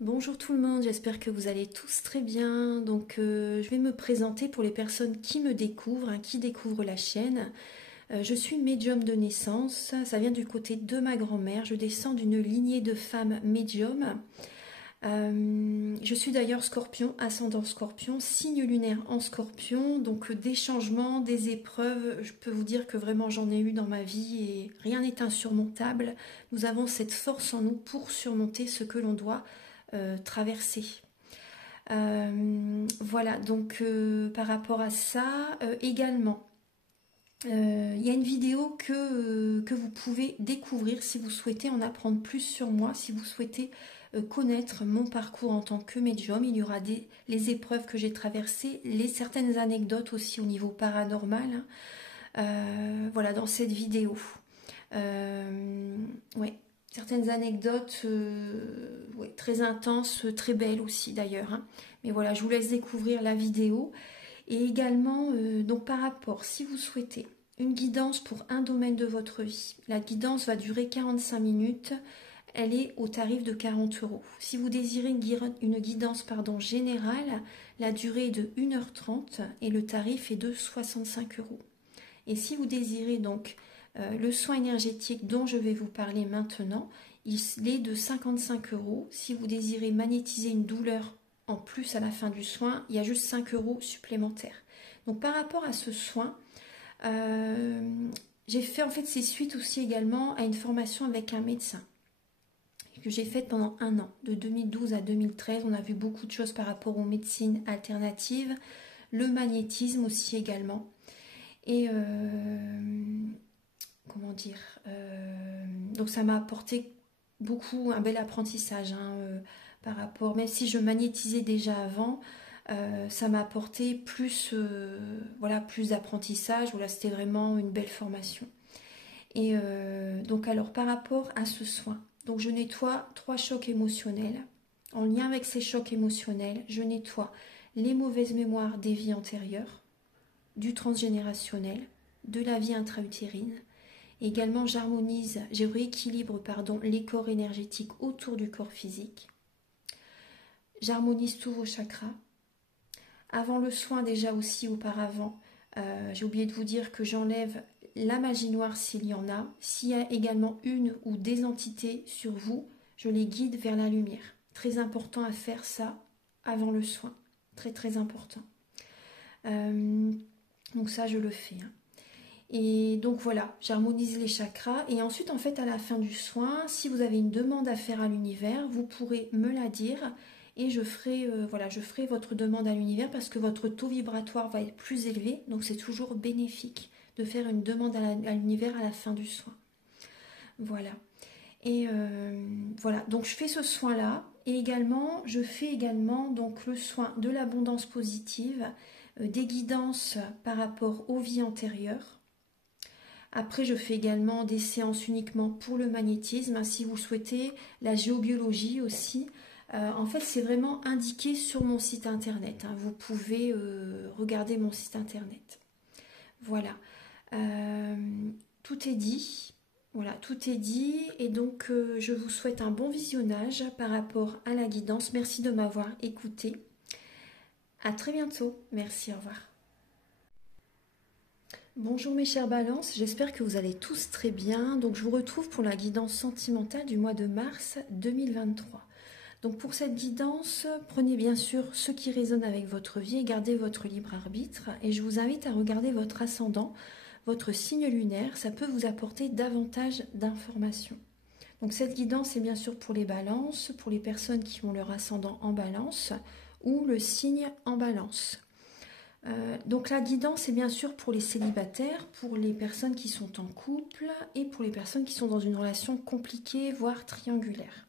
Bonjour tout le monde, j'espère que vous allez tous très bien. Je vais me présenter pour les personnes qui me découvrent, qui découvrent la chaîne. Je suis médium de naissance, ça vient du côté de ma grand-mère. Je descends d'une lignée de femmes médiums. Je suis d'ailleurs scorpion, ascendant scorpion, signe lunaire en scorpion. Donc des changements, des épreuves, je peux vous dire que vraiment j'en ai eu dans ma vie et rien n'est insurmontable. Nous avons cette force en nous pour surmonter ce que l'on doit traverser. Voilà, par rapport à ça, également, il y a une vidéo que vous pouvez découvrir si vous souhaitez en apprendre plus sur moi, si vous souhaitez connaître mon parcours en tant que médium. Il y aura les épreuves que j'ai traversées, certaines anecdotes aussi au niveau paranormal. Voilà, dans cette vidéo. Ouais. Certaines anecdotes ouais, très intenses, très belles aussi d'ailleurs. Mais voilà, je vous laisse découvrir la vidéo. Et également, donc par rapport, si vous souhaitez une guidance pour un domaine de votre vie, la guidance va durer 45 minutes. Elle est au tarif de 40 €. Si vous désirez une guidance générale, la durée est de 1h30 et le tarif est de 65 €. Et si vous désirez donc le soin énergétique dont je vais vous parler maintenant, il est de 55 €. Si vous désirez magnétiser une douleur en plus à la fin du soin, il y a juste 5 € supplémentaires. Donc par rapport à ce soin, j'ai fait en fait c'est suite aussi également à une formation avec un médecin que j'ai faite pendant un an, de 2012 à 2013. On a vu beaucoup de choses par rapport aux médecines alternatives, le magnétisme aussi également. Et comment dire, donc ça m'a apporté beaucoup, un bel apprentissage par rapport, même si je magnétisais déjà avant, ça m'a apporté plus, voilà, plus d'apprentissage. Voilà, c'était vraiment une belle formation. Et donc alors par rapport à ce soin, donc je nettoie 3 chocs émotionnels. En lien avec ces chocs émotionnels, je nettoie les mauvaises mémoires des vies antérieures, du transgénérationnel, de la vie intra-utérine. Également, je rééquilibre les corps énergétiques autour du corps physique. J'harmonise tous vos chakras. Avant le soin, déjà aussi auparavant, j'ai oublié de vous dire que j'enlève la magie noire s'il y en a. S'il y a également une ou des entités sur vous, je les guide vers la lumière. Très important à faire ça avant le soin. Très très important. Donc ça, je le fais. Et donc voilà, j'harmonise les chakras. Et ensuite, en fait, à la fin du soin, si vous avez une demande à faire à l'univers, vous pourrez me la dire. Et je ferai votre demande à l'univers parce que votre taux vibratoire va être plus élevé. Donc c'est toujours bénéfique de faire une demande à l'univers à la fin du soin. Voilà. Et voilà, donc je fais ce soin-là. Et également, je fais également donc, le soin de l'abondance positive, des guidances par rapport aux vies antérieures. Après, je fais également des séances uniquement pour le magnétisme. Si vous souhaitez, la géobiologie aussi. En fait, c'est vraiment indiqué sur mon site internet. Vous pouvez regarder mon site internet. Voilà. Tout est dit. Voilà, tout est dit. Et donc, je vous souhaite un bon visionnage par rapport à la guidance. Merci de m'avoir écouté. À très bientôt. Merci, au revoir. Bonjour mes chers balances, j'espère que vous allez tous très bien. Donc je vous retrouve pour la guidance sentimentale du mois de mars 2023. Donc pour cette guidance, prenez bien sûr ce qui résonne avec votre vie et gardez votre libre arbitre. Et je vous invite à regarder votre ascendant, votre signe lunaire, ça peut vous apporter davantage d'informations. Donc cette guidance est bien sûr pour les balances, pour les personnes qui ont leur ascendant en balance ou le signe en balance. Donc la guidance est bien sûr pour les célibataires, pour les personnes qui sont en couple et pour les personnes qui sont dans une relation compliquée, voire triangulaire.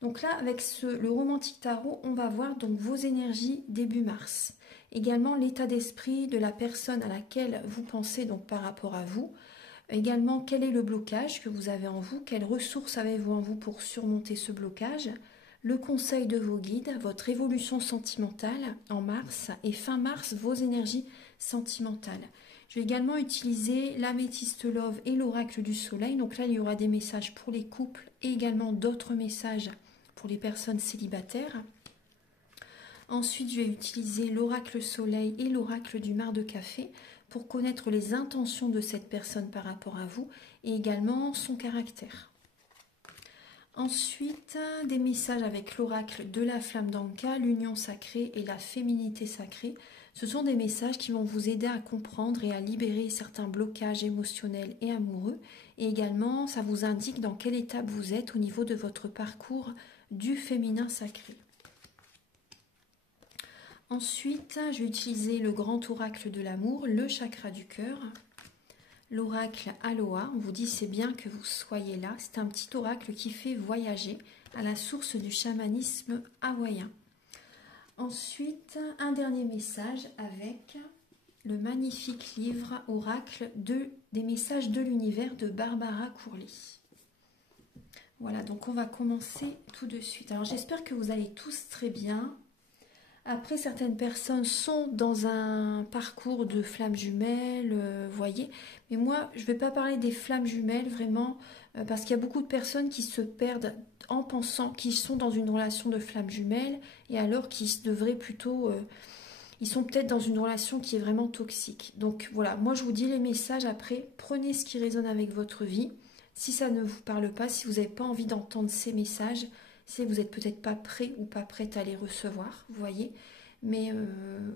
Donc là, avec le romantique tarot, on va voir donc vos énergies début mars. Également l'état d'esprit de la personne à laquelle vous pensez donc par rapport à vous. Également, quel est le blocage que vous avez en vous, quelles ressources avez-vous en vous pour surmonter ce blocage. Le conseil de vos guides, votre évolution sentimentale en mars et fin mars, vos énergies sentimentales. Je vais également utiliser l'améthyste love et l'oracle du soleil. Donc là, il y aura des messages pour les couples et également d'autres messages pour les personnes célibataires. Ensuite, je vais utiliser l'oracle soleil et l'oracle du marc de café pour connaître les intentions de cette personne par rapport à vous et également son caractère. Ensuite, des messages avec l'oracle de la flamme d'Anka, l'union sacrée et la féminité sacrée. Ce sont des messages qui vont vous aider à comprendre et à libérer certains blocages émotionnels et amoureux. Et également, ça vous indique dans quelle étape vous êtes au niveau de votre parcours du féminin sacré. Ensuite, je vais utiliser le grand oracle de l'amour, le chakra du cœur. L'oracle Aloha, on vous dit c'est bien que vous soyez là. C'est un petit oracle qui fait voyager à la source du chamanisme hawaïen. Ensuite, un dernier message avec le magnifique livre Oracle des messages de l'univers de Barbara Courly. Voilà, donc on va commencer tout de suite. Alors j'espère que vous allez tous très bien. Après, certaines personnes sont dans un parcours de flammes jumelles, voyez. Mais moi, je ne vais pas parler des flammes jumelles, vraiment, parce qu'il y a beaucoup de personnes qui se perdent en pensant qu'ils sont dans une relation de flammes jumelles, et alors qu'ils devraient plutôt... ils sont peut-être dans une relation qui est vraiment toxique. Donc voilà, moi je vous dis les messages après, prenez ce qui résonne avec votre vie. Si ça ne vous parle pas, si vous n'avez pas envie d'entendre ces messages, si vous n'êtes peut-être pas prêt ou pas prête à les recevoir, vous voyez. Mais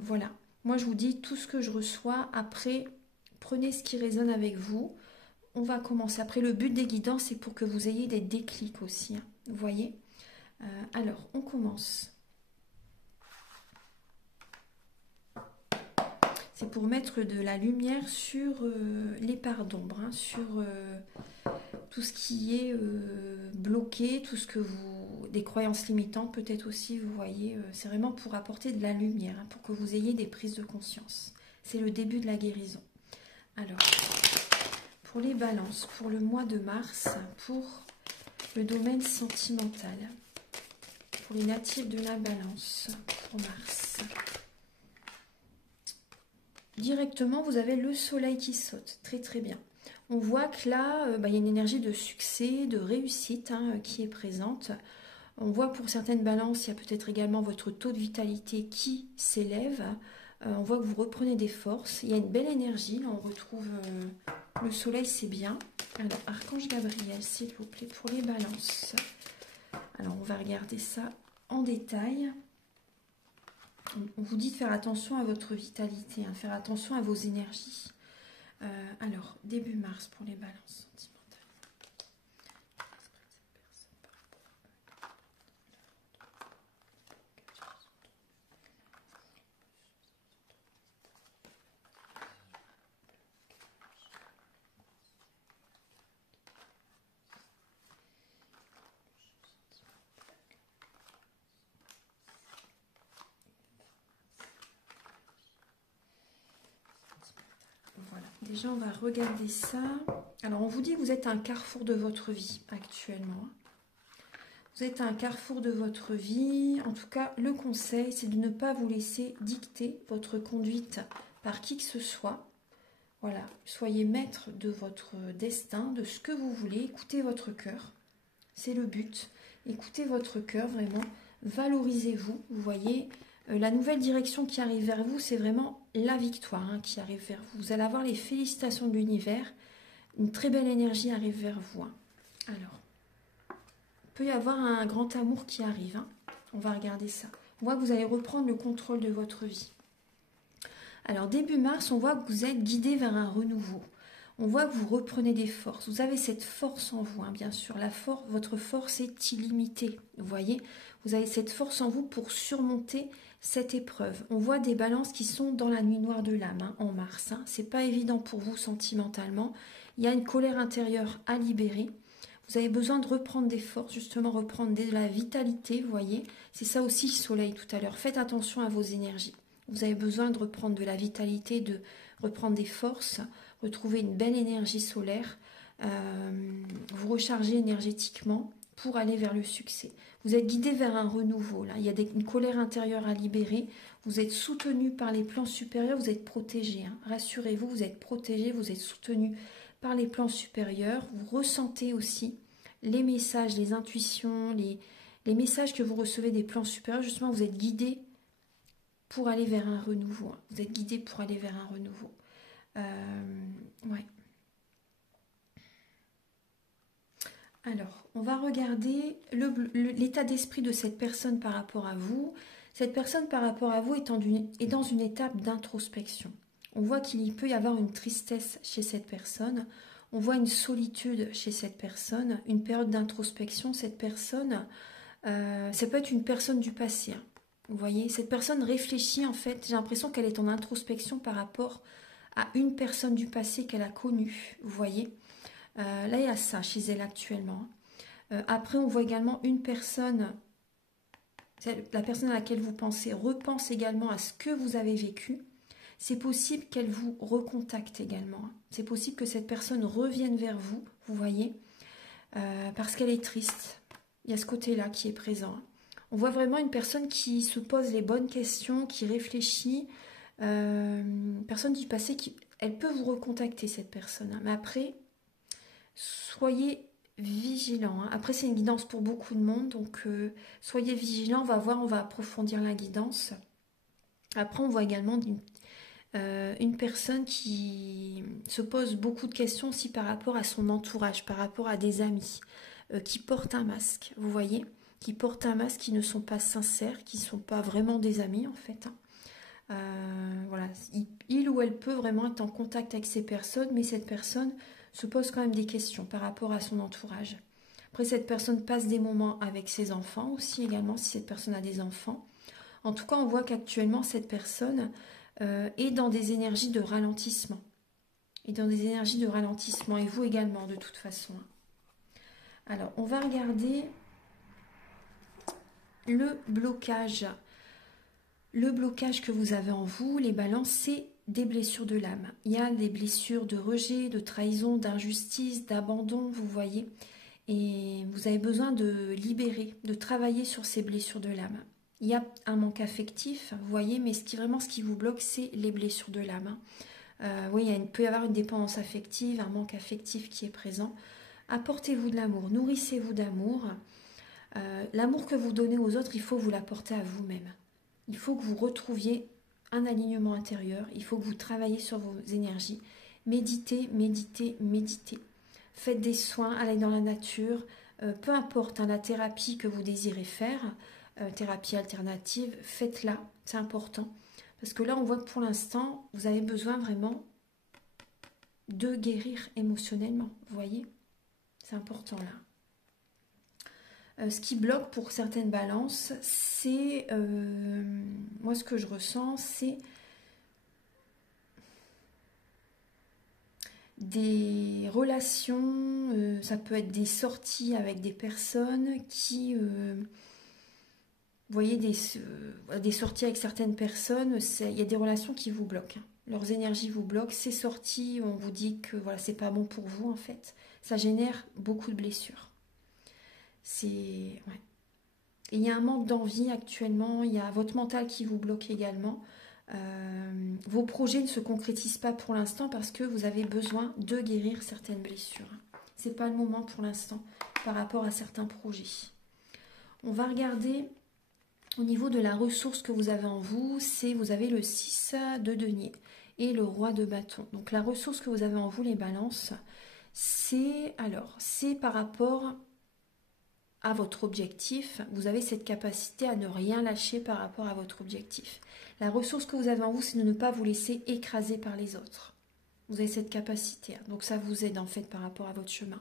voilà, moi je vous dis tout ce que je reçois, après prenez ce qui résonne avec vous. On va commencer. Après, le but des guidances, c'est pour que vous ayez des déclics aussi, hein, vous voyez. Alors, on commence. C'est pour mettre de la lumière sur les parts d'ombre, hein, sur tout ce qui est bloqué, tout ce que des croyances limitantes peut-être aussi, vous voyez, c'est vraiment pour apporter de la lumière, hein, pour que vous ayez des prises de conscience. C'est le début de la guérison. Alors, pour les balances, pour le mois de mars, pour le domaine sentimental, pour les natifs de la balance, pour mars. Directement, vous avez le soleil qui saute, très très bien. On voit que là, il y a une énergie de succès, de réussite hein, qui est présente. On voit pour certaines balances, il y a peut-être également votre taux de vitalité qui s'élève. On voit que vous reprenez des forces. Il y a une belle énergie. Là, on retrouve le soleil, c'est bien. Alors, Archange Gabriel, s'il vous plaît, pour les balances. Alors, on va regarder ça en détail. On vous dit de faire attention à votre vitalité, hein, faire attention à vos énergies. Alors, début mars pour les balances sentimentales. Voilà, déjà on va regarder ça. Alors on vous dit que vous êtes à un carrefour de votre vie actuellement. Vous êtes à un carrefour de votre vie. En tout cas, le conseil, c'est de ne pas vous laisser dicter votre conduite par qui que ce soit. Voilà, soyez maître de votre destin, de ce que vous voulez. Écoutez votre cœur, c'est le but. Écoutez votre cœur, vraiment. Valorisez-vous, vous voyez. La nouvelle direction qui arrive vers vous, c'est vraiment la victoire hein, qui arrive vers vous. Vous allez avoir les félicitations de l'univers. Une très belle énergie arrive vers vous. Hein. Alors, il peut y avoir un grand amour qui arrive. Hein. On va regarder ça. On voit que vous allez reprendre le contrôle de votre vie. Alors, début mars, on voit que vous êtes guidé vers un renouveau. On voit que vous reprenez des forces. Vous avez cette force en vous, hein, bien sûr. Votre force est illimitée. Vous voyez, vous avez cette force en vous pour surmonter cette épreuve. On voit des balances qui sont dans la nuit noire de l'âme hein, en mars. Hein. C'est pas évident pour vous sentimentalement. Il y a une colère intérieure à libérer. Vous avez besoin de reprendre des forces, justement reprendre de la vitalité, vous voyez. C'est ça aussi le soleil tout à l'heure. Faites attention à vos énergies. Vous avez besoin de reprendre de la vitalité, de reprendre des forces, retrouver une belle énergie solaire, vous recharger énergétiquement pour aller vers le succès. Vous êtes guidé vers un renouveau. Là. Il y a une colère intérieure à libérer. Vous êtes soutenu par les plans supérieurs, vous êtes protégé. Hein. Rassurez-vous, vous êtes protégé, vous êtes soutenu par les plans supérieurs. Vous ressentez aussi les messages, les intuitions, les les messages que vous recevez des plans supérieurs, justement, vous êtes guidé pour aller vers un renouveau. Hein. Vous êtes guidé pour aller vers un renouveau. Ouais. Alors, on va regarder l'état d'esprit de cette personne par rapport à vous. Cette personne par rapport à vous est dans une étape d'introspection. On voit qu'il peut y avoir une tristesse chez cette personne. On voit une solitude chez cette personne, une période d'introspection. Cette personne, ça peut être une personne du passé. Hein. Vous voyez, cette personne réfléchit en fait. J'ai l'impression qu'elle est en introspection par rapport à une personne du passé qu'elle a connue. Vous voyez. Là, il y a ça chez elle actuellement. Après, on voit également une personne, la personne à laquelle vous pensez, repense également à ce que vous avez vécu. C'est possible qu'elle vous recontacte également. C'est possible que cette personne revienne vers vous, vous voyez, parce qu'elle est triste. Il y a ce côté-là qui est présent. On voit vraiment une personne qui se pose les bonnes questions, qui réfléchit. Personne du passé, elle peut vous recontacter, cette personne. Mais après, soyez vigilants. Hein. Après, c'est une guidance pour beaucoup de monde, donc soyez vigilants. On va voir, on va approfondir la guidance. Après, on voit également une personne qui se pose beaucoup de questions aussi par rapport à son entourage, par rapport à des amis qui portent un masque, vous voyez, qui portent un masque, qui ne sont pas sincères, qui ne sont pas vraiment des amis en fait. Hein. Voilà, il ou elle peut vraiment être en contact avec ces personnes, mais cette personne se pose quand même des questions par rapport à son entourage. Après, cette personne passe des moments avec ses enfants aussi également, si cette personne a des enfants. En tout cas, on voit qu'actuellement, cette personne est dans des énergies de ralentissement. Et dans des énergies de ralentissement, et vous également, de toute façon. Alors, on va regarder le blocage. Le blocage que vous avez en vous, les balances, c'est des blessures de l'âme. Il y a des blessures de rejet, de trahison, d'injustice, d'abandon, vous voyez. Et vous avez besoin de libérer, de travailler sur ces blessures de l'âme. Il y a un manque affectif, vous voyez, mais vraiment ce qui vous bloque, c'est les blessures de l'âme. Oui, il peut y avoir une dépendance affective, un manque affectif qui est présent. Apportez-vous de l'amour, nourrissez-vous d'amour. L'amour que vous donnez aux autres, il faut vous l'apporter à vous-même. Il faut que vous retrouviez un alignement intérieur. Il faut que vous travailliez sur vos énergies. Méditez, méditez, méditez. Faites des soins, allez dans la nature. Peu importe la thérapie que vous désirez faire, thérapie alternative, faites-la. C'est important. Parce que là, on voit que pour l'instant, vous avez besoin vraiment de guérir émotionnellement. Vous voyez? C'est important là. Ce qui bloque pour certaines balances, c'est, moi ce que je ressens, c'est des relations, ça peut être des sorties avec des personnes qui, vous voyez, des sorties avec certaines personnes, il y a des relations qui vous bloquent. Hein. Leurs énergies vous bloquent, ces sorties, on vous dit que voilà, c'est pas bon pour vous en fait. Ça génère beaucoup de blessures. Ouais. Et il y a un manque d'envie actuellement, il y a votre mental qui vous bloque également. Vos projets ne se concrétisent pas pour l'instant parce que vous avez besoin de guérir certaines blessures. Ce n'est pas le moment pour l'instant par rapport à certains projets. On va regarder au niveau de la ressource que vous avez en vous, vous avez le 6 de denier et le roi de bâton. Donc la ressource que vous avez en vous, les balances, c'est par rapport à votre objectif, vous avez cette capacité à ne rien lâcher par rapport à votre objectif. La ressource que vous avez en vous, c'est de ne pas vous laisser écraser par les autres. Vous avez cette capacité, donc ça vous aide en fait par rapport à votre chemin.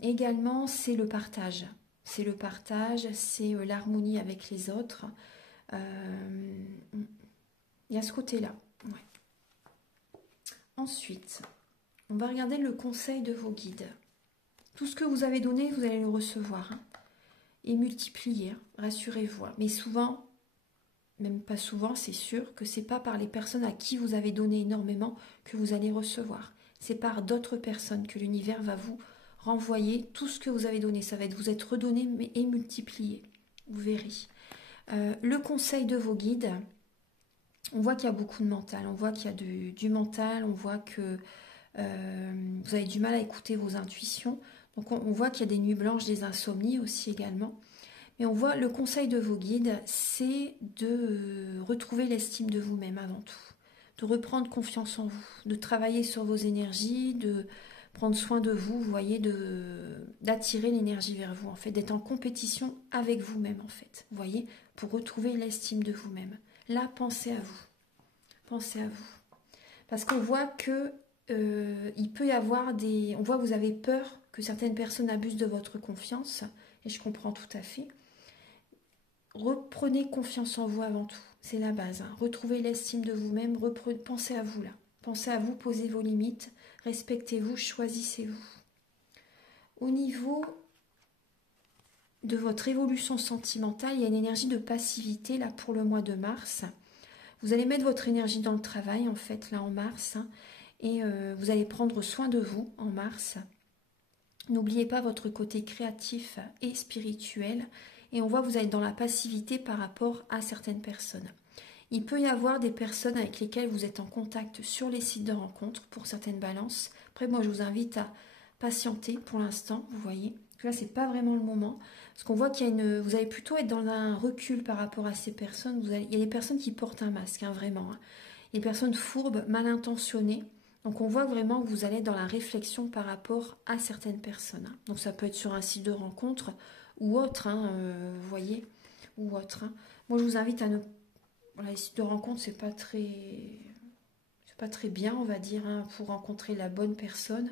Également, c'est le partage. C'est le partage, c'est l'harmonie avec les autres. Il y a ce côté-là. Ouais. Ensuite, on va regarder le conseil de vos guides. Tout ce que vous avez donné, vous allez le recevoir. Hein, et multiplier, hein, rassurez-vous. Mais souvent, même pas souvent, c'est sûr que c'est pas par les personnes à qui vous avez donné énormément que vous allez recevoir. C'est par d'autres personnes que l'univers va vous renvoyer tout ce que vous avez donné. Ça va vous être redonné et multiplié. Vous verrez. Le conseil de vos guides, on voit qu'il y a beaucoup de mental. On voit qu'il y a du mental. On voit que vous avez du mal à écouter vos intuitions. Donc on voit qu'il y a des nuits blanches, des insomnies aussi également. Mais on voit le conseil de vos guides, c'est de retrouver l'estime de vous-même avant tout. De reprendre confiance en vous, de travailler sur vos énergies, de prendre soin de vous, vous voyez, d'attirer l'énergie vers vous, en fait, d'être en compétition avec vous-même, en fait, vous voyez, pour retrouver l'estime de vous-même. Là, pensez à vous. Pensez à vous. Parce qu'on voit que il peut y avoir des... On voit que vous avez peur que certaines personnes abusent de votre confiance, et je comprends tout à fait. Reprenez confiance en vous avant tout, c'est la base. Hein. Retrouvez l'estime de vous-même, pensez à vous là. Pensez à vous, posez vos limites, respectez-vous, choisissez-vous. Au niveau de votre évolution sentimentale, il y a une énergie de passivité là pour le mois de mars. Vous allez mettre votre énergie dans le travail en fait là en mars hein, et vous allez prendre soin de vous en mars. N'oubliez pas votre côté créatif et spirituel et on voit que vous êtes dans la passivité par rapport à certaines personnes. Il peut y avoir des personnes avec lesquelles vous êtes en contact sur les sites de rencontres pour certaines balances. Après moi je vous invite à patienter pour l'instant, vous voyez. Là c'est pas vraiment le moment. Parce qu'on voit qu'il y a une... Vous allez plutôt être dans un recul par rapport à ces personnes. Il y a des personnes qui portent un masque, hein, vraiment. Hein. Des personnes fourbes, mal intentionnées. Donc on voit vraiment que vous allez être dans la réflexion par rapport à certaines personnes. Hein. Donc ça peut être sur un site de rencontre ou autre, hein, vous voyez, ou autre. Hein. Moi je vous invite à ne... Voilà, les sites de rencontre, c'est pas très bien, on va dire, hein, pour rencontrer la bonne personne.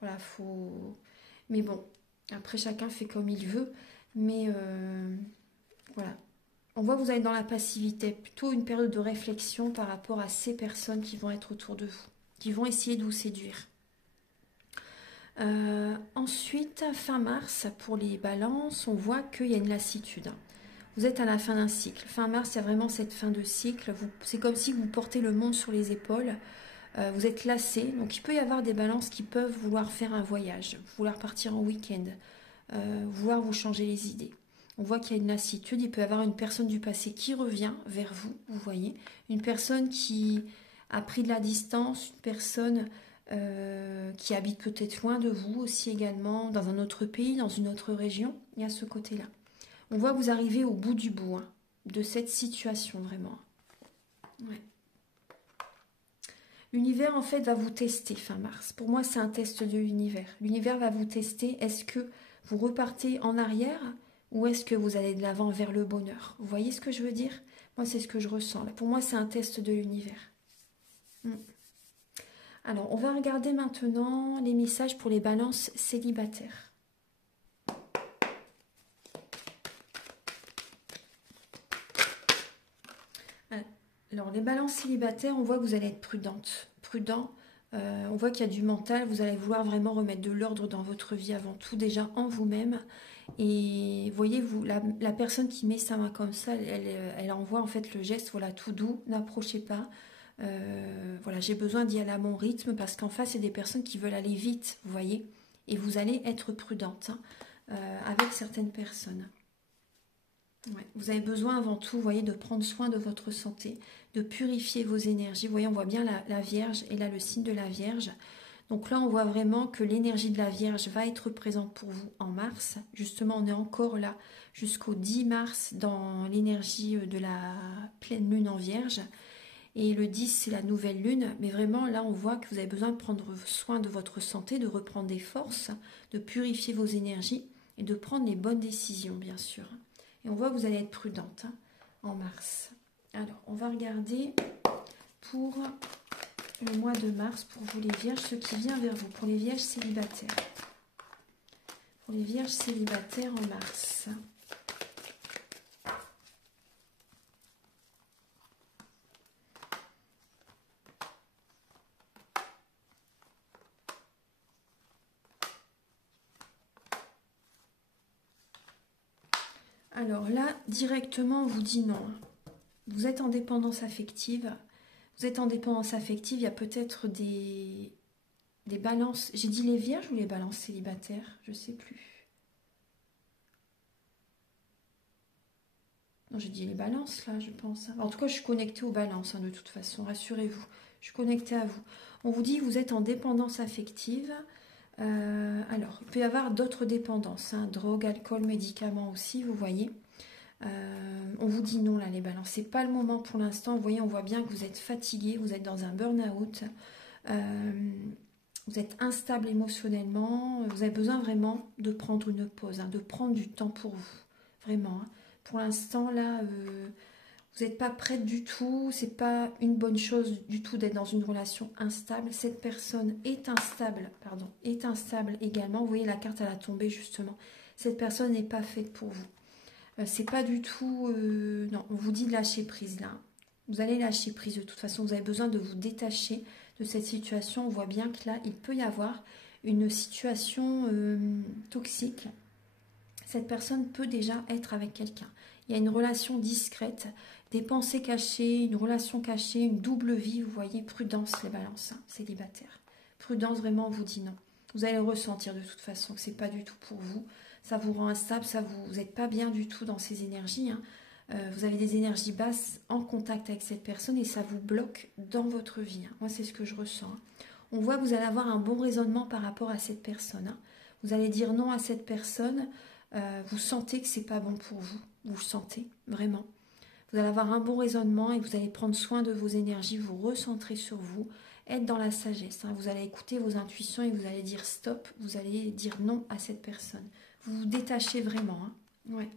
Voilà, faut... Mais bon, après chacun fait comme il veut. Mais voilà, on voit que vous êtes dans la passivité, plutôt une période de réflexion par rapport à ces personnes qui vont être autour de vous, qui vont essayer de vous séduire. Ensuite, fin mars, pour les balances, on voit qu'il y a une lassitude. Vous êtes à la fin d'un cycle. Fin mars, il y a vraiment cette fin de cycle. C'est comme si vous portez le monde sur les épaules. Vous êtes lassé. Donc, il peut y avoir des balances qui peuvent vouloir faire un voyage, vouloir partir en week-end, vouloir vous changer les idées. On voit qu'il y a une lassitude. Il peut y avoir une personne du passé qui revient vers vous, vous voyez. Une personne qui a pris de la distance, une personne qui habite peut-être loin de vous aussi également, dans un autre pays, dans une autre région. Il y a ce côté-là. On voit que vous arrivez au bout du bout hein, de cette situation, vraiment. Ouais. L'univers, en fait, va vous tester fin mars. Pour moi, c'est un test de l'univers. L'univers va vous tester. Est-ce que vous repartez en arrière ou est-ce que vous allez de l'avant vers le bonheur? Vous voyez ce que je veux dire? Moi, c'est ce que je ressens. Là. Pour moi, c'est un test de l'univers. Alors, on va regarder maintenant les messages pour les balances célibataires. Alors, les balances célibataires, on voit que vous allez être prudent. On voit qu'il y a du mental. Vous allez vouloir vraiment remettre de l'ordre dans votre vie avant tout, déjà en vous-même. Et voyez-vous, la personne qui met sa main comme ça, elle envoie en fait le geste, voilà, tout doux, n'approchez pas. Voilà, j'ai besoin d'y aller à mon rythme parce qu'en face, c'est des personnes qui veulent aller vite, vous voyez. Et vous allez être prudente hein, avec certaines personnes. Ouais. Vous avez besoin avant tout, vous voyez, de prendre soin de votre santé, de purifier vos énergies. Vous voyez, on voit bien la Vierge et là le signe de la Vierge. Donc là, on voit vraiment que l'énergie de la Vierge va être présente pour vous en mars. Justement, on est encore là jusqu'au 10 mars dans l'énergie de la pleine lune en Vierge. Et le 10, c'est la nouvelle lune. Mais vraiment, là, on voit que vous avez besoin de prendre soin de votre santé, de reprendre des forces, de purifier vos énergies et de prendre les bonnes décisions, bien sûr. Et on voit que vous allez être prudente hein, en mars. Alors, on va regarder pour le mois de mars, pour vous les vierges, ce qui vient vers vous, pour les vierges célibataires. Pour les vierges célibataires en mars. Alors là, directement, on vous dit non. Vous êtes en dépendance affective. Vous êtes en dépendance affective, il y a peut-être des balances. J'ai dit les vierges ou les balances célibataires? Je ne sais plus. Non, j'ai dit les balances là, je pense. En tout cas, je suis connectée aux balances hein, de toute façon, rassurez-vous. Je suis connectée à vous. On vous dit que vous êtes en dépendance affective. Alors, il peut y avoir d'autres dépendances, hein, drogue, alcool, médicaments aussi, vous voyez. On vous dit non là les balances, c'est pas le moment pour l'instant. Vous voyez, on voit bien que vous êtes fatigué, vous êtes dans un burn-out, vous êtes instable émotionnellement, vous avez besoin vraiment de prendre une pause, hein, de prendre du temps pour vous, vraiment. Hein. Pour l'instant là, vous n'êtes pas prête du tout, c'est pas une bonne chose du tout d'être dans une relation instable. Cette personne est instable, pardon, est instable également. Vous voyez la carte elle a tombé justement. Cette personne n'est pas faite pour vous. C'est pas du tout... non, on vous dit de lâcher prise là. Vous allez lâcher prise de toute façon. Vous avez besoin de vous détacher de cette situation. On voit bien que là, il peut y avoir une situation toxique. Cette personne peut déjà être avec quelqu'un. Il y a une relation discrète, des pensées cachées, une relation cachée, une double vie. Vous voyez, prudence les balances, hein, célibataires. Prudence, vraiment, on vous dit non. Vous allez le ressentir de toute façon que c'est pas du tout pour vous. Ça vous rend instable, vous n'êtes pas bien du tout dans ces énergies. Hein. Vous avez des énergies basses en contact avec cette personne et ça vous bloque dans votre vie. Hein. Moi, c'est ce que je ressens. Hein. On voit que vous allez avoir un bon raisonnement par rapport à cette personne. Hein. Vous allez dire non à cette personne. Vous sentez que c'est pas bon pour vous. Vous le sentez, vraiment. Vous allez avoir un bon raisonnement et vous allez prendre soin de vos énergies, vous recentrer sur vous, être dans la sagesse. Hein. Vous allez écouter vos intuitions et vous allez dire stop, vous allez dire non à cette personne. Vous vous détachez vraiment. Hein. Ouais.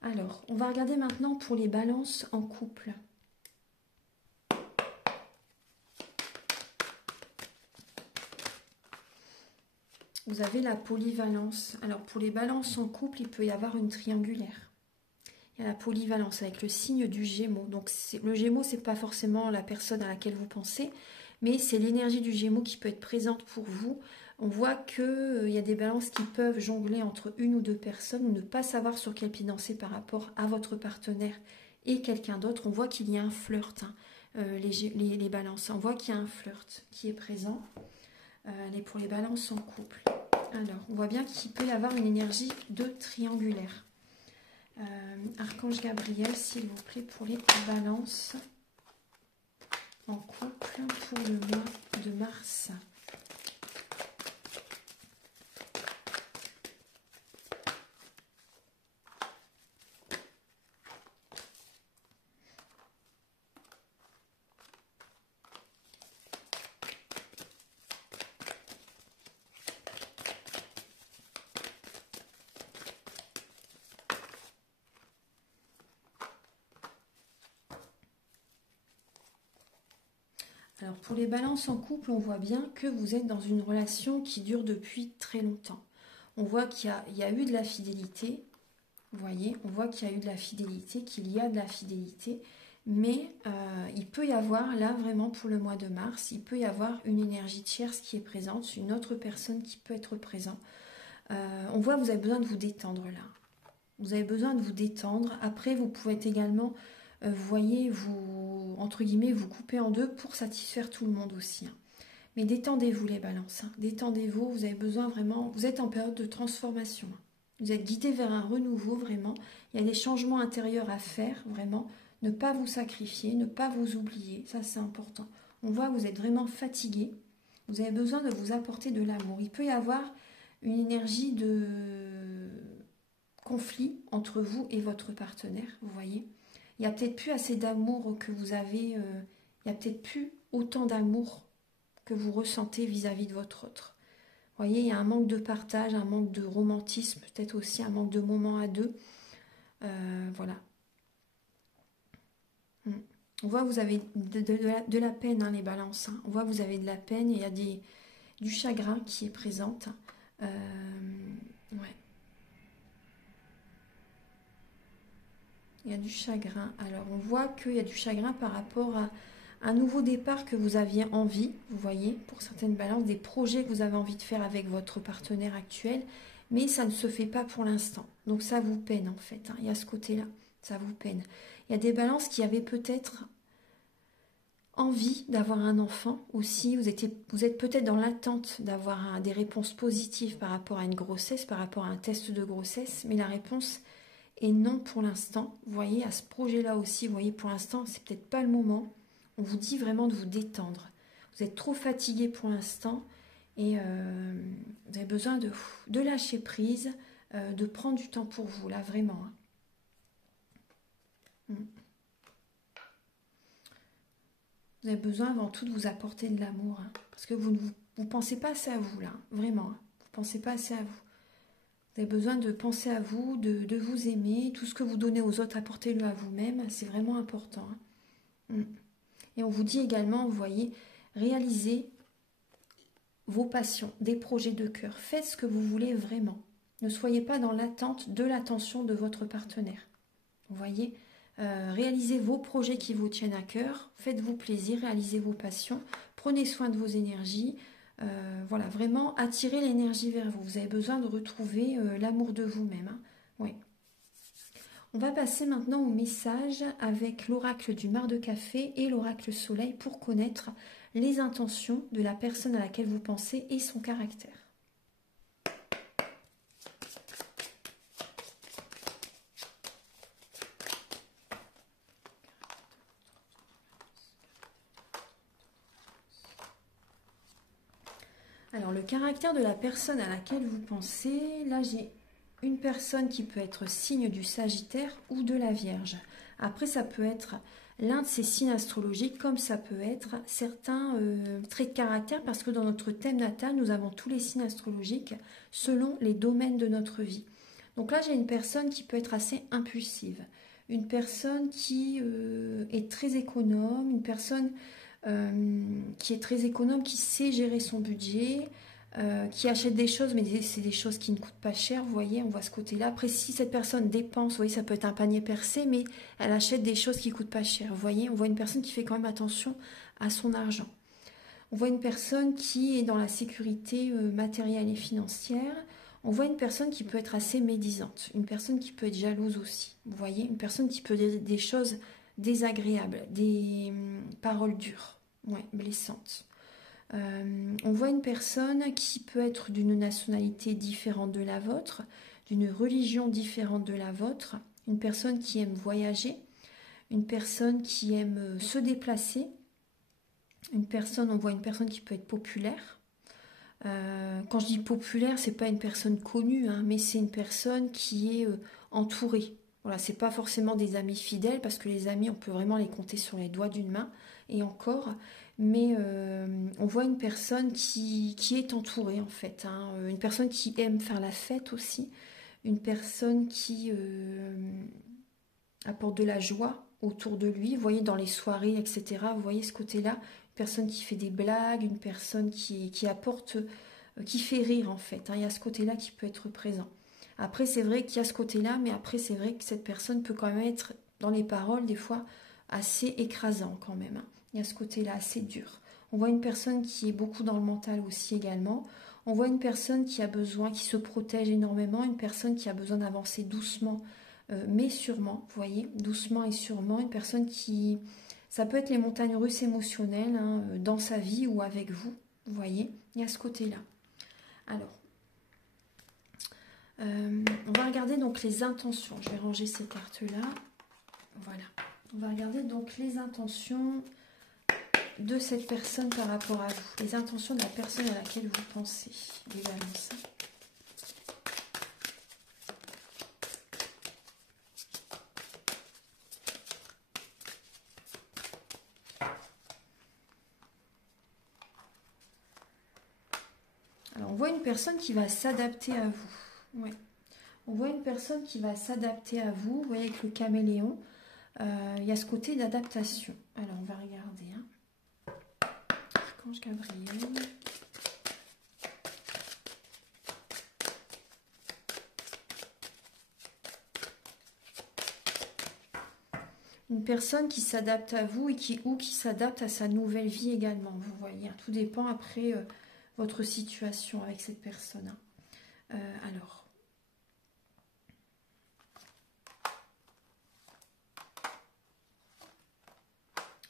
Alors, on va regarder maintenant pour les balances en couple. Vous avez la polyvalence. Alors, pour les balances en couple, il peut y avoir une triangulaire. Il y a la polyvalence avec le signe du Gémeaux. Donc, le Gémeaux, ce n'est pas forcément la personne à laquelle vous pensez, mais c'est l'énergie du Gémeaux qui peut être présente pour vous. On voit qu'il y a des balances qui peuvent jongler entre une ou deux personnes ou ne pas savoir sur quel pied danser par rapport à votre partenaire et quelqu'un d'autre. On voit qu'il y a un flirt, hein, les balances. On voit qu'il y a un flirt qui est présent pour les balances en couple. Alors, on voit bien qu'il peut y avoir une énergie de triangulaire. Archange Gabriel, s'il vous plaît, pour les balances en couple pour le mois de mars. Alors pour les balances en couple, on voit bien que vous êtes dans une relation qui dure depuis très longtemps. On voit qu'il y a eu de la fidélité, vous voyez, on voit qu'il y a eu de la fidélité, qu'il y a de la fidélité, mais il peut y avoir, là vraiment pour le mois de mars, il peut y avoir une énergie tierce qui est présente, une autre personne qui peut être présente. On voit que vous avez besoin de vous détendre là. Vous avez besoin de vous détendre. Après, vous pouvez être également... vous voyez, vous, entre guillemets, vous coupez en deux pour satisfaire tout le monde aussi. Hein. Mais détendez-vous les balances, hein. Détendez-vous, vous avez besoin vraiment, vous êtes en période de transformation. Hein. Vous êtes guidé vers un renouveau vraiment. Il y a des changements intérieurs à faire vraiment. Ne pas vous sacrifier, ne pas vous oublier, ça c'est important. On voit que vous êtes vraiment fatigué. Vous avez besoin de vous apporter de l'amour. Il peut y avoir une énergie de conflit entre vous et votre partenaire, vous voyez. Il n'y a peut-être plus assez d'amour que vous avez, il n'y a peut-être plus autant d'amour que vous ressentez vis-à-vis de votre autre. Vous voyez, il y a un manque de partage, un manque de romantisme, peut-être aussi un manque de moments à deux. Voilà. On voit que vous avez de la peine, hein, les balances. Hein. On voit que vous avez de la peine et il y a du chagrin qui est présente. Ouais. Il y a du chagrin. Alors, on voit qu'il y a du chagrin par rapport à un nouveau départ que vous aviez envie, vous voyez, pour certaines balances, des projets que vous avez envie de faire avec votre partenaire actuel, mais ça ne se fait pas pour l'instant. Donc, ça vous peine, en fait. Hein. Il y a ce côté-là, ça vous peine. Il y a des balances qui avaient peut-être envie d'avoir un enfant aussi. Vous êtes peut-être dans l'attente d'avoir des réponses positives par rapport à une grossesse, par rapport à un test de grossesse, mais la réponse... Et non pour l'instant, vous voyez, à ce projet-là aussi, vous voyez, pour l'instant, c'est peut-être pas le moment. On vous dit vraiment de vous détendre. Vous êtes trop fatigué pour l'instant et besoin de lâcher prise, de prendre du temps pour vous, là, vraiment. Hein. Vous avez besoin avant tout de vous apporter de l'amour, hein, parce que vous ne pensez pas assez à vous, là, vraiment. Hein. Vous ne pensez pas assez à vous. Vous avez besoin de penser à vous, de vous aimer. Tout ce que vous donnez aux autres, apportez-le à vous-même. C'est vraiment important. Hein. Et on vous dit également, vous voyez, réalisez vos passions, des projets de cœur. Faites ce que vous voulez vraiment. Ne soyez pas dans l'attente de l'attention de votre partenaire. Vous voyez, réalisez vos projets qui vous tiennent à cœur. Faites-vous plaisir, réalisez vos passions. Prenez soin de vos énergies. Voilà, vraiment attirez l'énergie vers vous. Vous avez besoin de retrouver l'amour de vous-même. Hein. Oui. On va passer maintenant au message avec l'oracle du mar de café et l'oracle soleil pour connaître les intentions de la personne à laquelle vous pensez et son caractère. Alors, le caractère de la personne à laquelle vous pensez, là j'ai une personne qui peut être signe du Sagittaire ou de la Vierge. Après, ça peut être l'un de ces signes astrologiques, comme ça peut être certains traits de caractère, parce que dans notre thème natal, nous avons tous les signes astrologiques selon les domaines de notre vie. Donc là, j'ai une personne qui peut être assez impulsive, une personne qui est très économe, une personne qui est très économe, qui sait gérer son budget, qui achète des choses, mais c'est des choses qui ne coûtent pas cher, vous voyez, on voit ce côté-là. Après, si cette personne dépense, vous voyez, ça peut être un panier percé, mais elle achète des choses qui ne coûtent pas cher, vous voyez. On voit une personne qui fait quand même attention à son argent. On voit une personne qui est dans la sécurité matérielle et financière. On voit une personne qui peut être assez médisante, une personne qui peut être jalouse aussi, vous voyez, une personne qui peut dire des choses désagréables, des paroles dures, ouais, blessantes. On voit une personne qui peut être d'une nationalité différente de la vôtre, d'une religion différente de la vôtre, une personne qui aime voyager, une personne qui aime se déplacer, on voit une personne qui peut être populaire. Quand je dis populaire, c'est pas une personne connue, hein, mais c'est une personne qui est entourée. Voilà, c'est pas forcément des amis fidèles, parce que les amis, on peut vraiment les compter sur les doigts d'une main, et encore. Mais on voit une personne qui est entourée, en fait. Hein, une personne qui aime faire la fête aussi. Une personne qui apporte de la joie autour de lui. Vous voyez, dans les soirées, etc. Vous voyez ce côté-là. Une personne qui fait des blagues, une personne qui apporte, qui fait rire, en fait. Hein, il y a ce côté-là qui peut être présent. Après, c'est vrai qu'il y a ce côté-là, mais après, c'est vrai que cette personne peut quand même être, dans les paroles, des fois, assez écrasant quand même. Hein. Il y a ce côté-là assez dur. On voit une personne qui est beaucoup dans le mental aussi également. On voit une personne qui a besoin, qui se protège énormément, une personne qui a besoin d'avancer doucement, mais sûrement, vous voyez, doucement et sûrement. Une personne qui... Ça peut être les montagnes russes émotionnelles, hein, dans sa vie ou avec vous, vous voyez. Il y a ce côté-là. Alors, on va regarder donc les intentions. Je vais ranger ces cartes-là. Voilà. On va regarder donc les intentions de cette personne par rapport à vous. Les intentions de la personne à laquelle vous pensez. Les balances. Alors, on voit une personne qui va s'adapter à vous. Ouais. On voit une personne qui va s'adapter à vous. Vous voyez avec le caméléon, il y a ce côté d'adaptation. Alors, on va regarder. Hein. Archange Gabriel. Une personne qui s'adapte à vous et qui s'adapte à sa nouvelle vie également. Vous voyez, hein. Tout dépend après votre situation avec cette personne. Hein.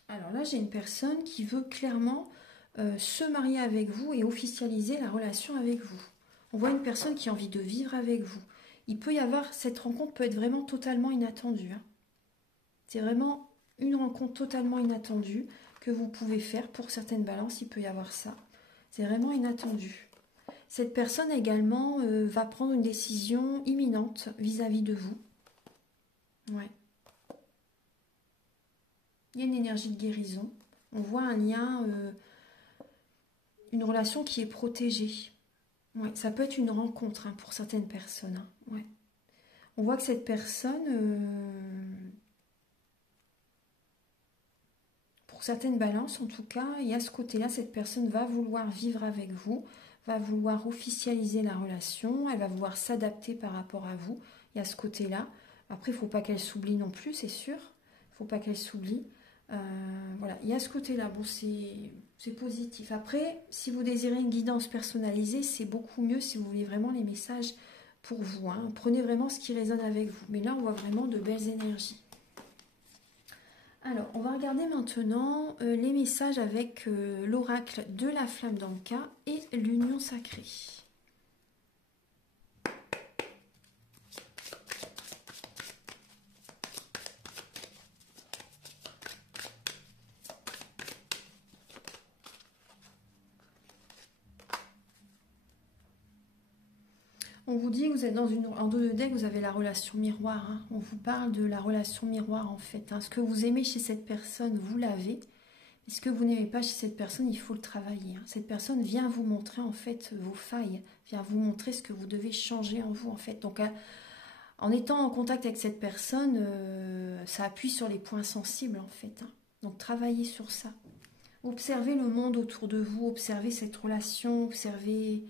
Alors là, j'ai une personne qui veut clairement se marier avec vous et officialiser la relation avec vous. On voit une personne qui a envie de vivre avec vous. Il peut y avoir, cette rencontre peut être vraiment totalement inattendue. Hein. C'est vraiment une rencontre totalement inattendue que vous pouvez faire. Pour certaines balances, il peut y avoir ça. C'est vraiment inattendu. Cette personne également va prendre une décision imminente vis-à-vis de vous. Ouais. Il y a une énergie de guérison. On voit un lien, une relation qui est protégée. Ouais, ça peut être une rencontre hein, pour certaines personnes. Hein. Ouais. On voit que cette personne, pour certaines balances en tout cas, et à ce côté-là, cette personne va vouloir vivre avec vous, va vouloir officialiser la relation, elle va vouloir s'adapter par rapport à vous, et à ce côté-là. Après, il ne faut pas qu'elle s'oublie non plus, c'est sûr. Il ne faut pas qu'elle s'oublie. Voilà, il y a ce côté-là, bon, c'est positif. Après, si vous désirez une guidance personnalisée, c'est beaucoup mieux si vous voulez vraiment les messages pour vous. Hein. Prenez vraiment ce qui résonne avec vous. Mais là, on voit vraiment de belles énergies. Alors, on va regarder maintenant les messages avec l'oracle de la flamme d'Anka et l'union sacrée. On vous dit que vous êtes en dos de deck, vous avez la relation miroir. Hein. On vous parle de la relation miroir en fait. Hein. Ce que vous aimez chez cette personne, vous l'avez. Et ce que vous n'aimez pas chez cette personne, il faut le travailler. Hein. Cette personne vient vous montrer en fait vos failles, vient vous montrer ce que vous devez changer en vous en fait. Donc en étant en contact avec cette personne, ça appuie sur les points sensibles en fait. Hein. Donc travaillez sur ça. Observez le monde autour de vous, observez cette relation, observez...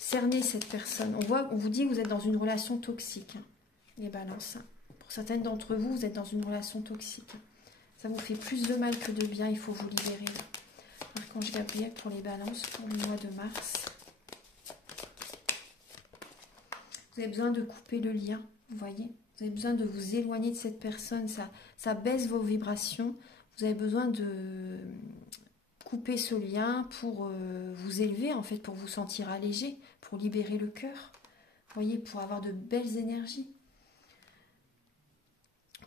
Cernez cette personne. On vous dit que vous êtes dans une relation toxique, hein, les balances. Hein. Pour certaines d'entre vous, vous êtes dans une relation toxique. Hein. Ça vous fait plus de mal que de bien, il faut vous libérer. Archange Gabriel pour les balances, pour le mois de mars. Vous avez besoin de couper le lien, vous voyez. Vous avez besoin de vous éloigner de cette personne, ça baisse vos vibrations. Vous avez besoin de couper ce lien pour vous élever, en fait, pour vous sentir allégé, pour libérer le cœur, vous voyez, pour avoir de belles énergies,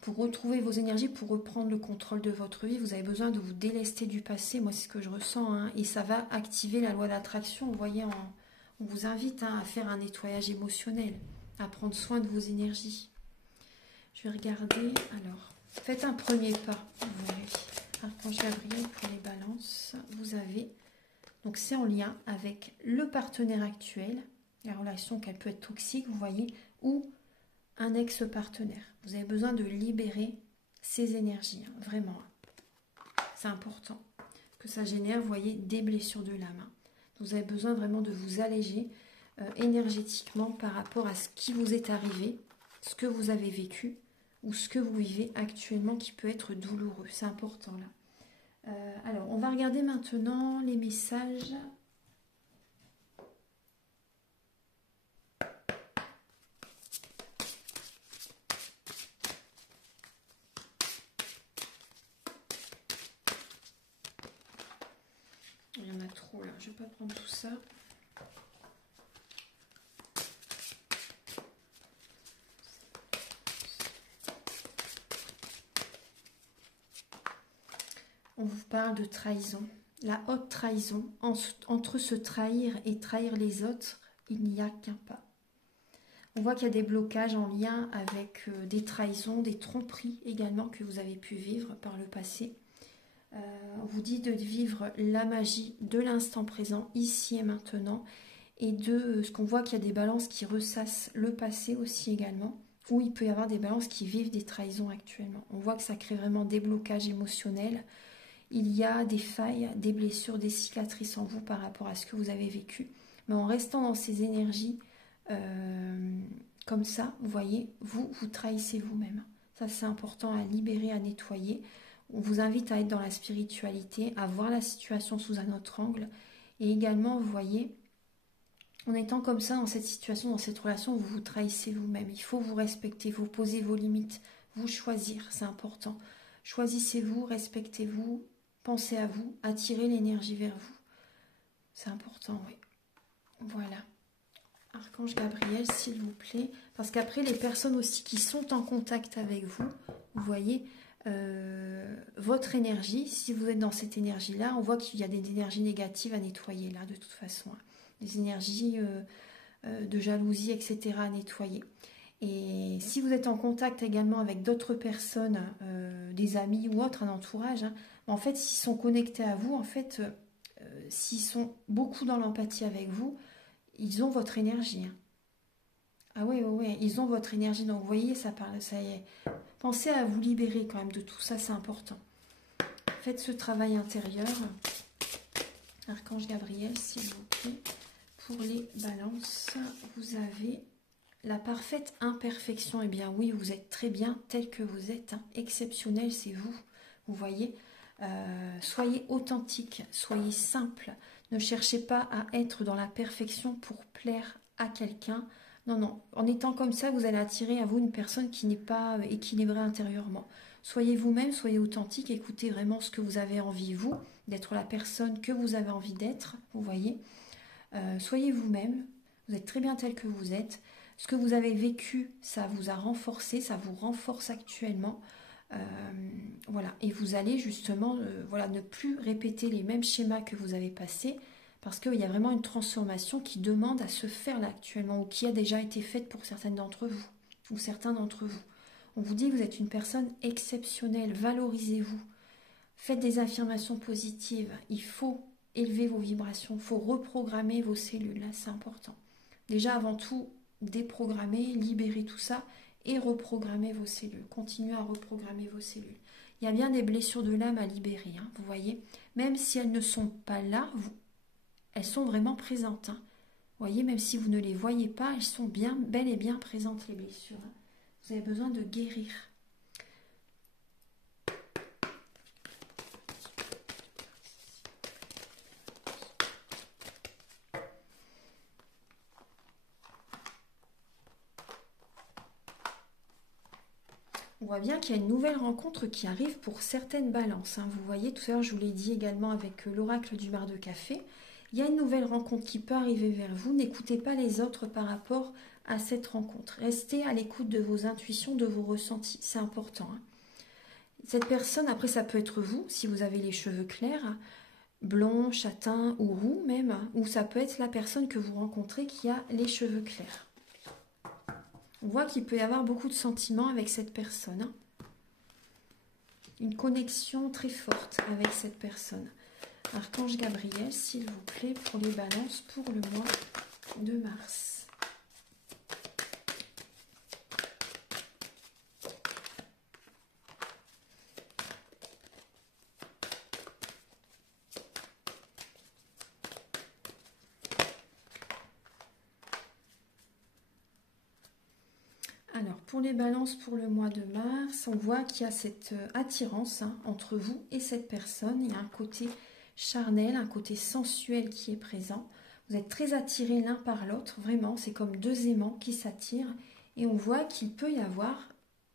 pour retrouver vos énergies, pour reprendre le contrôle de votre vie. Vous avez besoin de vous délester du passé, moi c'est ce que je ressens, hein, et ça va activer la loi d'attraction. Vous voyez, on vous invite hein, à faire un nettoyage émotionnel, à prendre soin de vos énergies. Je vais regarder, alors, faites un premier pas, vous verrez. Archange Gabriel pour les balances, vous avez, donc c'est en lien avec le partenaire actuel, la relation qu'elle peut être toxique, vous voyez, ou un ex-partenaire. Vous avez besoin de libérer ces énergies, hein, vraiment. C'est important que ça génère, vous voyez, des blessures de l'âme. Hein. Vous avez besoin vraiment de vous alléger énergétiquement par rapport à ce qui vous est arrivé, ce que vous avez vécu, ou ce que vous vivez actuellement qui peut être douloureux. C'est important là. Alors, on va regarder maintenant les messages. Il y en a trop là, je ne vais pas prendre tout ça. On vous parle de trahison, la haute trahison. Entre se trahir et trahir les autres, il n'y a qu'un pas. On voit qu'il y a des blocages en lien avec des trahisons, des tromperies également que vous avez pu vivre par le passé. On vous dit de vivre la magie de l'instant présent, ici et maintenant, et de ce qu'on voit qu'il y a des balances qui ressassent le passé aussi également, ou il peut y avoir des balances qui vivent des trahisons actuellement. On voit que ça crée vraiment des blocages émotionnels. Il y a des failles, des blessures, des cicatrices en vous par rapport à ce que vous avez vécu. Mais en restant dans ces énergies comme ça, vous voyez, vous trahissez vous-même. Ça, c'est important à libérer, à nettoyer. On vous invite à être dans la spiritualité, à voir la situation sous un autre angle. Et également, vous voyez, en étant comme ça, dans cette situation, dans cette relation, vous vous trahissez vous-même. Il faut vous respecter, vous poser vos limites, vous choisir, c'est important. Choisissez-vous, respectez-vous, pensez à vous, attirez l'énergie vers vous. C'est important, oui. Voilà. Archange Gabriel, s'il vous plaît. Parce qu'après, les personnes aussi qui sont en contact avec vous, vous voyez, votre énergie, si vous êtes dans cette énergie-là, on voit qu'il y a des énergies négatives à nettoyer là, de toute façon. des énergies de jalousie, etc. à nettoyer. Et si vous êtes en contact également avec d'autres personnes, des amis ou autres, un entourage, hein, en fait, s'ils sont connectés à vous, en fait, s'ils sont beaucoup dans l'empathie avec vous, ils ont votre énergie. Hein. Ah ouais, ouais, ouais, ils ont votre énergie. Donc, vous voyez, ça parle, ça y est. Pensez à vous libérer quand même de tout ça, c'est important. Faites ce travail intérieur. Archange Gabriel, s'il vous plaît. Pour les balances, vous avez la parfaite imperfection. Eh bien oui, vous êtes très bien tel que vous êtes. Hein. Exceptionnel, c'est vous. Vous voyez, soyez authentique, soyez simple. Ne cherchez pas à être dans la perfection pour plaire à quelqu'un. Non, non. En étant comme ça, vous allez attirer à vous une personne qui n'est pas équilibrée intérieurement. Soyez vous-même, soyez authentique. Écoutez vraiment ce que vous avez envie, vous, d'être la personne que vous avez envie d'être. Vous voyez. Soyez vous-même. Vous êtes très bien tel que vous êtes. Ce que vous avez vécu, ça vous a renforcé, ça vous renforce actuellement. Voilà. Et vous allez justement voilà, ne plus répéter les mêmes schémas que vous avez passés, parce qu'il y a vraiment une transformation qui demande à se faire là actuellement, ou qui a déjà été faite pour certaines d'entre vous, ou certains d'entre vous. On vous dit que vous êtes une personne exceptionnelle, valorisez-vous. Faites des affirmations positives. Il faut élever vos vibrations, il faut reprogrammer vos cellules, là c'est important. Déjà avant tout, déprogrammer, libérer tout ça et reprogrammer vos cellules. Continuez à reprogrammer vos cellules. Il y a bien des blessures de l'âme à libérer, hein, vous voyez. Même si elles ne sont pas là, elles sont vraiment présentes. Hein. Vous voyez, même si vous ne les voyez pas, elles sont bien, bel et bien présentes, les blessures. Hein. Vous avez besoin de guérir. On voit bien qu'il y a une nouvelle rencontre qui arrive pour certaines balances. Hein. Vous voyez, tout à l'heure, je vous l'ai dit également avec l'oracle du bar de café. Il y a une nouvelle rencontre qui peut arriver vers vous. N'écoutez pas les autres par rapport à cette rencontre. Restez à l'écoute de vos intuitions, de vos ressentis. C'est important. Hein. Cette personne, après, ça peut être vous, si vous avez les cheveux clairs, blonds, châtains ou roux même, ou ça peut être la personne que vous rencontrez qui a les cheveux clairs. On voit qu'il peut y avoir beaucoup de sentiments avec cette personne. Hein. Une connexion très forte avec cette personne. Archange Gabriel, s'il vous plaît, pour les balances pour le mois de mars. Alors, pour les balances pour le mois de mars, on voit qu'il y a cette attirance hein, entre vous et cette personne. Il y a un côté charnel, un côté sensuel qui est présent. Vous êtes très attirés l'un par l'autre, vraiment, c'est comme deux aimants qui s'attirent. Et on voit qu'il peut y avoir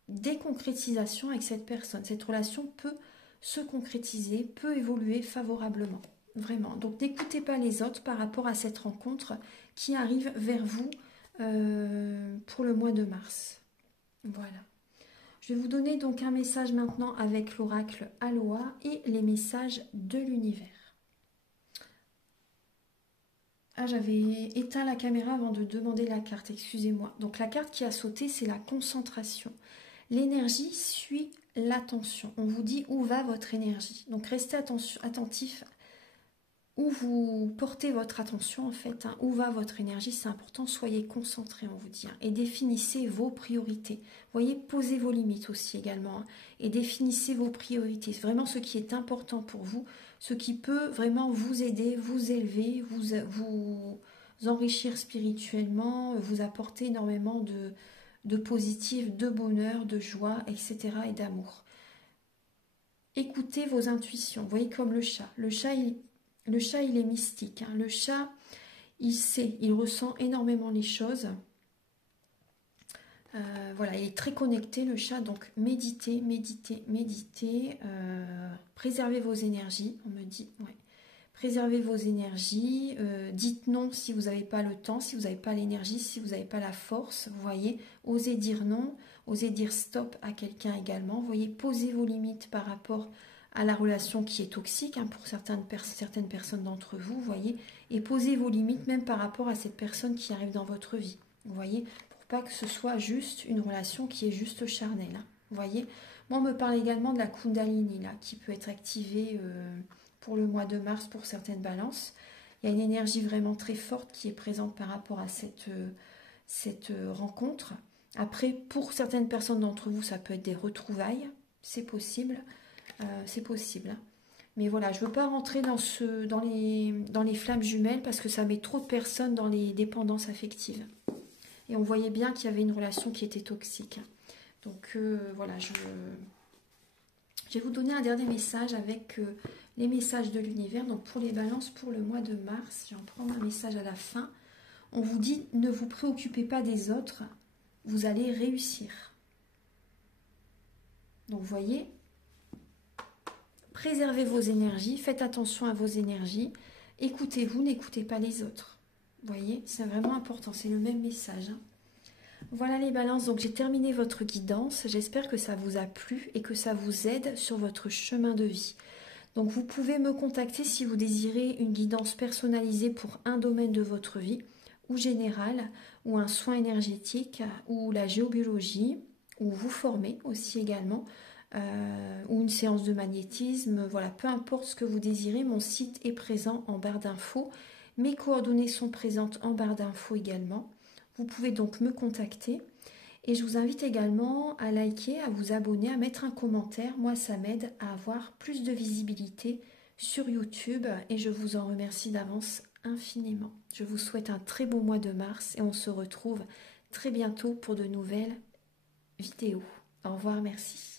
des concrétisations avec cette personne. Cette relation peut se concrétiser, peut évoluer favorablement, vraiment. Donc, n'écoutez pas les autres par rapport à cette rencontre qui arrive vers vous pour le mois de mars. Voilà. Je vais vous donner donc un message maintenant avec l'oracle Aloha et les messages de l'univers. Ah, j'avais éteint la caméra avant de demander la carte, excusez-moi. Donc la carte qui a sauté, c'est la concentration. L'énergie suit l'attention. On vous dit où va votre énergie. Donc restez attentif où vous portez votre attention en fait, hein, où va votre énergie, c'est important, soyez concentrés on vous dit, hein, et définissez vos priorités. Vous voyez, posez vos limites aussi également, hein, et définissez vos priorités, c'est vraiment ce qui est important pour vous, ce qui peut vraiment vous aider, vous élever, vous enrichir spirituellement, vous apporter énormément de positif, de bonheur, de joie, etc. et d'amour. Écoutez vos intuitions, vous voyez comme le chat. Le chat, il est mystique. Hein. Le chat, il sait, il ressent énormément les choses. Voilà, il est très connecté, le chat. Donc, méditez, méditez, méditez. Préservez vos énergies, on me dit. Ouais. Préservez vos énergies. Dites non si vous n'avez pas le temps, si vous n'avez pas l'énergie, si vous n'avez pas la force. Vous voyez, osez dire non, osez dire stop à quelqu'un également. Vous voyez, posez vos limites par rapport à la relation qui est toxique hein, pour certaines personnes d'entre vous, vous voyez, et posez vos limites même par rapport à cette personne qui arrive dans votre vie, vous voyez, pour pas que ce soit juste une relation qui est juste charnelle, hein, vous voyez. Moi, on me parle également de la Kundalini, là, qui peut être activée pour le mois de mars pour certaines balances. Il y a une énergie vraiment très forte qui est présente par rapport à cette rencontre. Après, pour certaines personnes d'entre vous, ça peut être des retrouvailles, c'est possible. C'est possible. Hein. Mais voilà, je ne veux pas rentrer dans les flammes jumelles parce que ça met trop de personnes dans les dépendances affectives. Et on voyait bien qu'il y avait une relation qui était toxique. Donc voilà, je vais vous donner un dernier message avec les messages de l'univers. Donc pour les balances pour le mois de mars, je vais en prendre un message à la fin. On vous dit, ne vous préoccupez pas des autres, vous allez réussir. Donc vous voyez, préservez vos énergies, faites attention à vos énergies, écoutez-vous, n'écoutez pas les autres. Vous voyez, c'est vraiment important, c'est le même message. Hein. Voilà les balances, donc j'ai terminé votre guidance, j'espère que ça vous a plu et que ça vous aide sur votre chemin de vie. Donc vous pouvez me contacter si vous désirez une guidance personnalisée pour un domaine de votre vie, ou général, ou un soin énergétique, ou la géobiologie, ou vous former aussi également, ou une séance de magnétisme, voilà, peu importe ce que vous désirez, mon site est présent en barre d'infos, mes coordonnées sont présentes en barre d'infos également. Vous pouvez donc me contacter et je vous invite également à liker, à vous abonner, à mettre un commentaire. Moi, ça m'aide à avoir plus de visibilité sur YouTube et je vous en remercie d'avance infiniment. Je vous souhaite un très beau mois de mars et on se retrouve très bientôt pour de nouvelles vidéos. Au revoir, merci.